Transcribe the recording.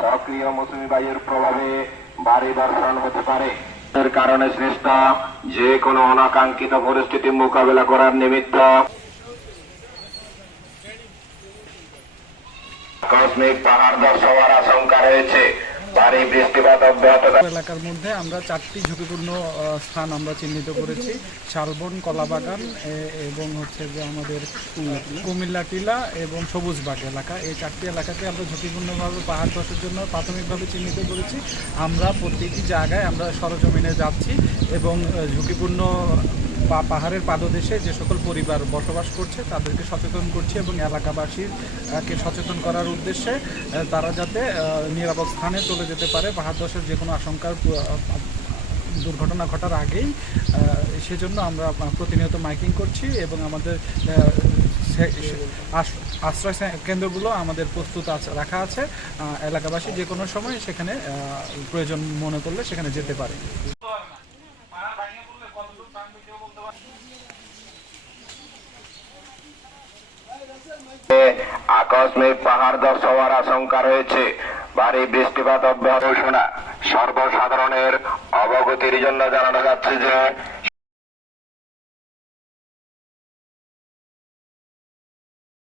সক্রিয় মৌসুমী বায়ুর প্রভাবে ভারী বর্ষণ হতে পারে। এর কারণে সৃষ্ট যে কোনো অনাকাঙ্ক্ষিত পরিস্থিতি মোকাবেলা করার নিমিত্ত আকস্মিক পাহাড় ধস হওয়ার আশঙ্কা রয়েছে। ভারী বৃষ্টিপাত অব্যাহত এলাকার মধ্যে আমরা 4টি ঝুঁকিপূর্ণ স্থান আমরা চিহ্নিত করেছি। শালবন, কলাবাগান এবং হচ্ছে যে আমাদের কুমিল্লা টিলা এবং সবুজবাগ এলাকা। এই 4টি এলাকাকে আমরা ঝুঁকিপূর্ণভাবে পাহাড় ধসের জন্য প্রাথমিকভাবে চিহ্নিত করেছি। আমরা প্রতিটি জায়গায় আমরা সরজমিনে যাচ্ছি এবং ঝুঁকিপূর্ণ পাহাড়ের পাদদেশে যে সকল পরিবার বসবাস করছে তাদেরকে সচেতন করছি এবং এলাকাবাসীকে সচেতন করার উদ্দেশ্যে তারা যাতে নিরাপদ স্থানে চলে যেতে পারে পাহাড় ধসের যে কোনো আশঙ্কার দুর্ঘটনা ঘটার আগেই। সেজন্য আমরা প্রতিনিয়ত মাইকিং করছি এবং আমাদের আশ্রয় কেন্দ্রগুলো আমাদের প্রস্তুত রাখা আছে। এলাকাবাসী যে কোনো সময় সেখানে প্রয়োজন মনে করলে সেখানে যেতে পারে। আকস্মিক পাহাড় ধস হওয়ার আশঙ্কা রয়েছে। ভারী বৃষ্টিপাত অব্যাহত। সর্বসাধারণের অবগতির জন্য জানানো যাচ্ছে যে